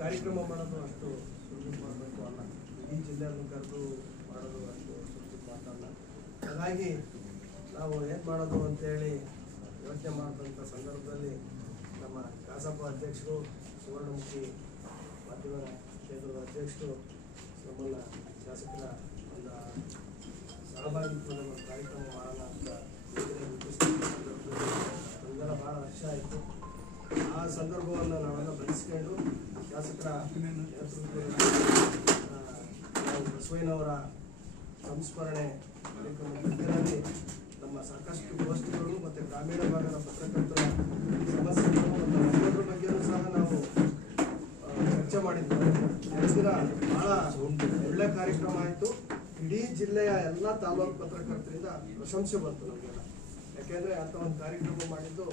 ಕಾರ್ಯಕ್ರಮ ಮಾಡೋದು ಅಷ್ಟು ಸುಲಭ ಮಾಡಬೇಕು ಅಲ್ಲ. ಇಡೀ ಜಿಲ್ಲೆಯನ್ನು ಕರೆದು ಮಾಡೋದು ಅಷ್ಟು ಸುಲಭ ಮಾತಲ್ಲ ಹಾಗಾಗಿ ನಾವು ಏನು ಮಾಡೋದು ಅಂತೇಳಿ ಯೋಚನೆ ಮಾಡಿದಂಥ ಸಂದರ್ಭದಲ್ಲಿ ನಮ್ಮ ಕಾಸಪ್ಪ ಅಧ್ಯಕ್ಷರು, ಸುವರ್ಣಮುಖಿ ಮಾಧ್ಯಮ ಕ್ಷೇತ್ರದ ಅಧ್ಯಕ್ಷರು, ನಮ್ಮನ್ನ ಶಾಸಕರ ಒಂದು ಸಹಭಾಗಿತ್ವದ ಒಂದು ಕಾರ್ಯಕ್ರಮ ಮಾಡೋಣ ಅಂತ ಸಂದರ್ಭ. ಭಾಳ ಹರ್ಷ ಆಯಿತು. ಆ ಸಂದರ್ಭವನ್ನು ನಾವೆಲ್ಲ ಬೆಳೆಸ್ಕೊಂಡು ಶಾಸಕರ ಬಸವಯ್ಯನವರ ಸಂಸ್ಮರಣೆ ಕಾರ್ಯಕ್ರಮದಲ್ಲಿ ನಮ್ಮ ಸಾಕಷ್ಟು ಗೋಷ್ಠಿಗಳು ಮತ್ತು ಗ್ರಾಮೀಣ ಭಾಗದ ಪತ್ರಕರ್ತರ ಸಮಸ್ಯೆಗಳು ಮತ್ತು ಬಗ್ಗೆಯೂ ಸಹ ನಾವು ಚರ್ಚೆ ಮಾಡಿದ್ದೇವೆ ದಿನ ಬಹಳ ಒಳ್ಳೆ ಕಾರ್ಯಕ್ರಮ ಆಯಿತು. ಇಡೀ ಜಿಲ್ಲೆಯ ಎಲ್ಲ ತಾಲೂಕು ಪತ್ರಕರ್ತರಿಂದ ಪ್ರಶಂಸೆ ಬಂತು ನಮಗೆಲ್ಲ. ಯಾಕೆಂದರೆ ಅಂಥ ಒಂದು ಕಾರ್ಯಕ್ರಮ ಮಾಡಿದ್ದು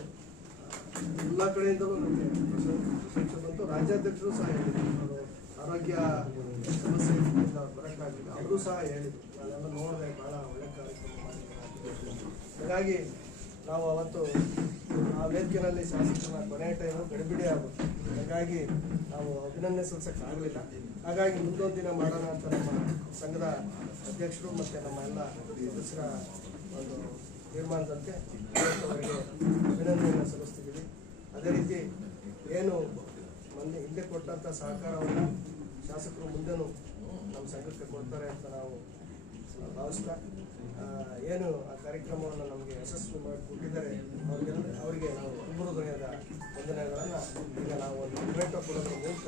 ಎಲ್ಲ ಕಡೆಯಿಂದಲೂ ನಮಗೆ ಬಂತು ರಾಜ್ಯಾಧ್ಯಕ್ಷರು ಸಹ ಹೇಳಿದ್ರು. ಅವರು ಆರೋಗ್ಯ ಸಮಸ್ಯೆ ಬರೋಕ್ಕಾಗಲಿಲ್ಲ. ಅವರು ಸಹ ಹೇಳಿದ್ರು. ನಾನೆಲ್ಲ ನೋಡಿದೆ ಭಾಳ ಒಳ್ಳೆ ಕಾರ್ಯಕ್ರಮ ಹಾಗಾಗಿ ನಾವು ಅವತ್ತು ಆ ವೇದಿಕೆಯಲ್ಲಿ ಶಾಸಕರ ಕೊನೆಯ ಟೈಮು ಗಡಿಬಿಡಿ ಆಗುತ್ತೆ. ಹಾಗಾಗಿ ನಾವು ಅಭಿನಂದನೆ ಸಲ್ಲಿಸೋಕ್ಕಾಗಲಿಲ್ಲ ಹಾಗಾಗಿ ಮುಂದೊಂದು ದಿನ ಮಾಡೋಣ ಅಂತ ನಮ್ಮ ಸಂಘದ ಅಧ್ಯಕ್ಷರು ಮತ್ತು ನಮ್ಮ ಎಲ್ಲ ಸದಸ್ಯರ ಒಂದು ತೀರ್ಮಾನದಂತೆ ಅವರಿಗೆ ಅದೇ ರೀತಿ ಏನು ಮೊನ್ನೆ ಹಿಂದೆ ಕೊಟ್ಟಂಥ ಸಹಕಾರವನ್ನು ಶಾಸಕರು ಮುಂದೆನೂ ನಮ್ಮ ಸಂಘಕ್ಕೆ ಕೊಡ್ತಾರೆ ಅಂತ ನಾವು ಭಾವಿಸ್ತಾ ಏನು ಆ ಕಾರ್ಯಕ್ರಮವನ್ನು ನಮಗೆ ಯಶಸ್ವಿ ಮಾಡಿಕೊಟ್ಟಿದ್ದಾರೆ ಅವರಿಗೆಲ್ಲ ಅವರಿಗೆ ನಾವು ಹೃದಯದ ವಂದನೆಗಳನ್ನು ಈಗ ನಾವು ಒಂದು ಭೇಟ ಕೊಡೋದ್ರ ಮೂಲಕ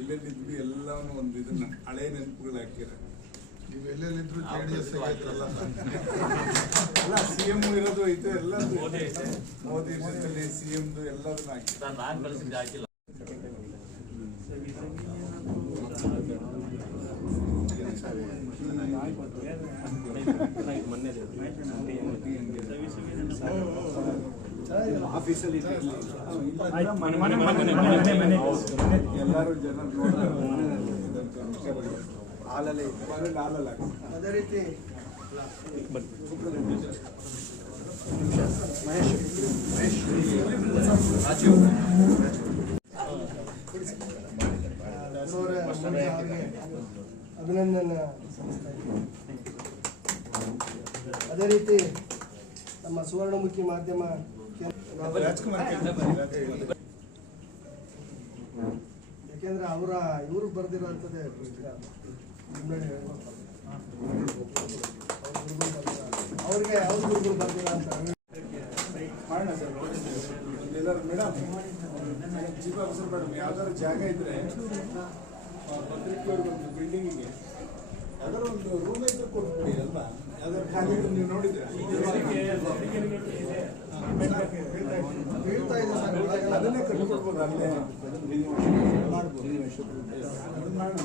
ಮಾಡಿ. ನೀರಂತ ತೋರಿಸ್ಕೊಡ್ಬೋ ಎಲ್ಲ ಎಲ್ಲೆಲ್ಲಿದ್ರು ಎಲ್ಲವನ್ನು ಒಂದು ಇದನ್ನ ಹಳೆ ನೆನಪುಗಳು ಹಾಕಿರ ನೀವು ಎಲ್ಲೆಲ್ಲಿದ್ರು ಜೆ ಡಿ ಎಸ್ ಎಲ್ಲ ಸಿ ಎಂ ಇರೋದು ಐತೆ ಎಲ್ಲ ಮೋದಿ ಜೊತೆಲಿ ಸಿ ಎಂ ಎಲ್ಲದನ್ನ ಹಾಕಿ ಮೊನ್ನೆ ಹಾಕಿಲ್ಲ ಆಫೀಸಲ್ಲಿ. ಎಲ್ಲರೂ ಜನ ಹಾಲಲ್ಲೇ ಹಾಲಲ್ಲ ಅದೇ ರೀತಿ ಮಹೇಶ್ ಮಹೇಶ್ ಅಭಿನಂದನೆ ಸಲ್ಲಿಸ್ತಾ ಇದ್ದೀನಿ. ಅದೇ ರೀತಿ ನಮ್ಮ ಸುವರ್ಣಮುಖಿ ಮಾಧ್ಯಮ. ಯಾಕೆಂದ್ರೆ ಅವರ ಇವರು ಬರೆದಿರೋಂಥದ್ದೇ ಪುಸ್ತಕ ಅವ್ರಿಗೆ ಅವ್ರ ಗುರುಗಳು ಅಂತ ಮಾಡೋಣ ಸರ್ ಎಲ್ಲರೂ ಮೇಡಮ್ ಚೀಫ್ ಆಫೀಸರ್ ಮೇಡಮ್ ಯಾವ್ದಾದ್ರು ಜಾಗ ಇದ್ರೆ ಪತ್ರಿಕೆಯವ್ರಿಗೆ ಒಂದು ಬಿಲ್ಡಿಂಗಿಗೆ ಯಾವ್ದಾದ್ರು ಒಂದು ರೂಮ್ ಇದ್ರೆ ಕೊಟ್ಬಿಡಿ ಅಲ್ವಾ? ಯಾವ್ದಾದ್ರು ಖಾಲಿ ನೀವು ನೋಡಿದ್ರೆ. Bunlar mı?